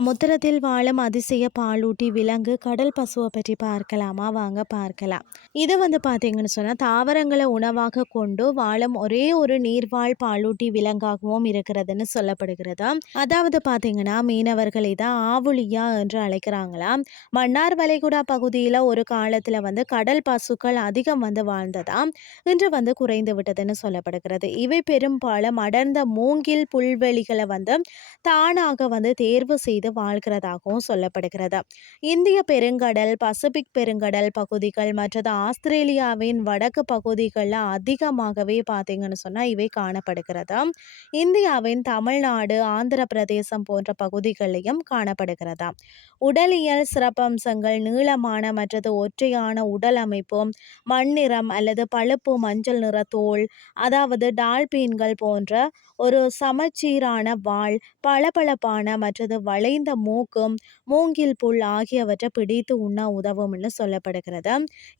சமுத்திரத்தில் வாழும் அதிசய பாலூட்டி விலங்கு கடல் பசுவை பற்றி பார்க்கலாமா? வாங்க பார்க்கலாம். இது வந்து பார்த்தீங்கன்னு சொன்னால் தாவரங்களை உணவாக கொண்டு வாழும் ஒரே ஒரு நீர்வாழ் பாலூட்டி விலங்காகவும் இருக்கிறதுன்னு சொல்லப்படுகிறது. அதாவது பார்த்தீங்கன்னா மீனவர்கள் இதை ஆவுளியா என்று அழைக்கிறாங்களாம் மன்னார் வளைகுடா பகுதியில் ஒரு காலத்தில் வந்து கடல் பசுக்கள் அதிகம் வந்து வாழ்ந்ததாம் இன்று வந்து குறைந்து விட்டதுன்னு சொல்லப்படுகிறது. இவை பெரும்பாலும் அடர்ந்த மூங்கில் புல்வெளிகளை வந்து தானாக வந்து தேர்வு செய்து வாழ்கிறதாகவும் சொல்லப்படுகிறது. இந்திய பெருங்கடல் பசிபிக் பெருங்கடல் பகுதிகள் மற்றது ஆஸ்திரேலியாவின் வடக்கு பகுதிகளில் அதிகமாகவே பார்த்தீங்கன்னு சொன்னால் இவை காணப்படுகிறது. இந்தியாவின் தமிழ்நாடு ஆந்திர பிரதேசம் போன்ற பகுதிகளிலையும் காணப்படுகிறதா. உடலியல் சிறப்பம்சங்கள் நீளமான மற்றது ஒற்றையான உடல் அமைப்பு மண்ணிறம் அல்லது பழுப்பு மஞ்சள் நிற தோல் அதாவது டால்பீன்கள் போன்ற ஒரு சமச்சீரான வாழ் பளபளப்பான மற்றது வளைந்த மூக்கும் மூங்கில் புல் ஆகியவற்றை பிடித்து உண்ண உதவும்னு சொல்லப்படுகிறது.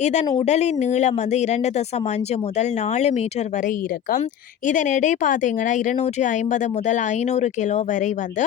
இதன் உடலின் நீளம் வந்து இரண்டு தசம் அஞ்சு முதல் நாலு மீட்டர் வரை இருக்கும். இதன் எடை பார்த்தீங்கன்னா இருநூற்றி ஐம்பது முதல் ஐநூறு கிலோ வரை வந்து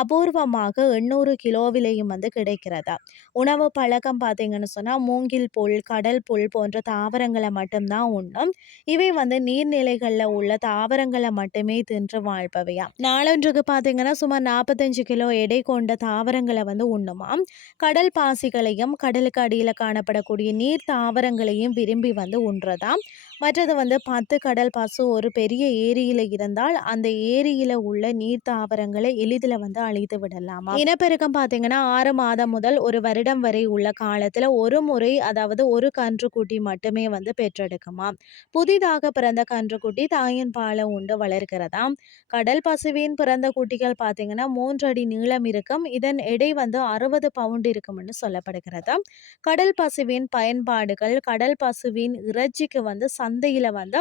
அபூர்வமாக எண்ணூறு கிலோவிலையும் வந்து கிடைக்கிறது. உணவு பழக்கம் பார்த்தீங்கன்னு சொன்னால் மூங்கில் புல் கடல் புல் போன்ற தாவரங்களை மட்டும்தான் உண்ணும். இவை வந்து நீர்நிலைகளில் உள்ள தாவரங்களை மட்டுமே தின்று வாழ்பவையா நாளொன்றுக்கு பார்த்தீங்கன்னா சுமார் நாற்பத்தஞ்சு கிலோ எடை கொண்ட தாவரங்களை வந்து உண்ணுமாம். கடல் பாசிகளையும் கடலுக்கு அடியில் காணப்படக்கூடிய நீர் தாவரங்களையும் விரும்பி வந்து உண்றதாம். மற்றது வந்து பத்து கடல் பாசு ஒரு பெரிய ஏரியில் இருந்தால் அந்த ஏரியில் உள்ள நீர் தாவரங்களை எளிதில் வந்து அழித்து விடலாமா. இனப்பெருக்கம் பார்த்தீங்கன்னா ஆறு மாதம் முதல் ஒரு வருடம் வரை உள்ள காலத்தில் ஒரு முறை அதாவது ஒரு கன்றுக்குட்டி மட்டுமே வந்து பெற்றெடுக்குமா புதிதாக பிறந்த கன்றுக்குட்டி தாயின் பாலை உண்டு வளர்கிறதாம் கடல் பசுவின் பிறந்த குட்டிகள் பார்த்தீங்கன்னா மூன்று அடி நீளம் இருக்கும். இதன் எடை வந்து அறுபது பவுண்ட் இருக்கும்னு சொல்லப்படுகிறது கடல் பசுவின் பயன்பாடுகள் கடல் பசுவின் இறைச்சிக்கு வந்து சந்தையில் வந்து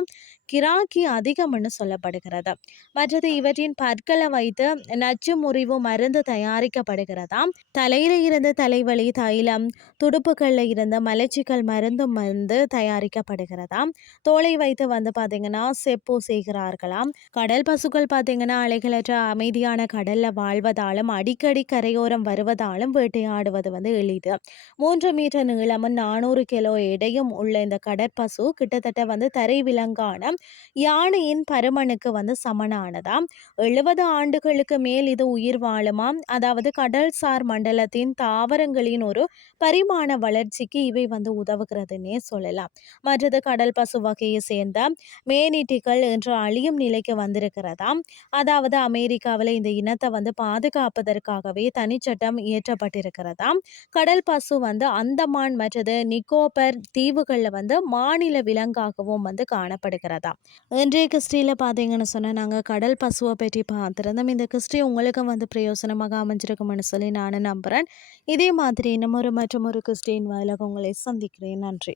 கிராக்கி அதிகம்னு சொல்லப்படுகிறது. மற்றது இவற்றின் பற்களை வைத்து நச்சு முறிவு மருந்து தயாரிக்கப்படுகிறதாம் தலையில இருந்து தலைவலி தைலம் துடுப்புகளில் இருந்து மலச்சிக்கல் மருந்தும் வந்து தயாரிக்கப்படுகிறதாம் தோலை வைத்து வந்து பார்த்தீங்கன்னா செப்பு செய்கிறார்களாம் கடல் பசுக்கள் பார்த்தீங்கன்னா அலைகளற்ற அமைதியான கடல்ல வாழ்வதாலும் அடிக்கடி கரையோரம் வருவதாலும் வேட்டையாடுவது வந்து எளிது. மூன்று மீட்டர் நீளமும் நானூறு கிலோ எடையும் உள்ள இந்த கடற்பசு கிட்டத்தட்ட வந்து தரை விலங்கான யானையின் பருமனுக்கு வந்து சமனானதாம். எழுபது ஆண்டுகளுக்கு மேல் இது உயிர் வாழுமாம். அதாவது கடல்சார் மண்டலத்தின் தாவரங்களின் ஒரு பரிமாண வளர்ச்சிக்கு இவை வந்து உதவுகிறதுன்னே சொல்லலாம். மற்றது கடல் பசு வகையை சேர்ந்த மேனிட்டிகள் என்று அழியும் நிலைக்கு வந்திருக்கிறதாம். அதாவது அமெரிக்காவில் இந்த இனத்தை வந்து பாதுகாப்பதற்காகவே தனிச்சட்டம் இயற்றப்பட்டிருக்கிறதாம். கடல் பசு வந்து அந்தமான் மற்றது நிக்கோபர் தீவுகளில் வந்து மாநில விலங்காகவும் வந்து காணப்படுகிறதா? இன்றைய கிறிஸ்டியில் பார்த்தீங்கன்னு சொன்னால் நாங்கள் கடல் பசுவை பற்றி பார்த்துருந்தோம். இந்த கிறிஸ்டி உங்களுக்கும் வந்து பிரயோசனமாக அமைஞ்சிருக்கும்னு சொல்லி நான் நம்புகிறேன் இதே மாதிரி இன்னமொரு ஒரு மற்றும் ஒரு கிறிஸ்டின் வாயிலாக உங்களை சந்திக்கிறேன். நன்றி.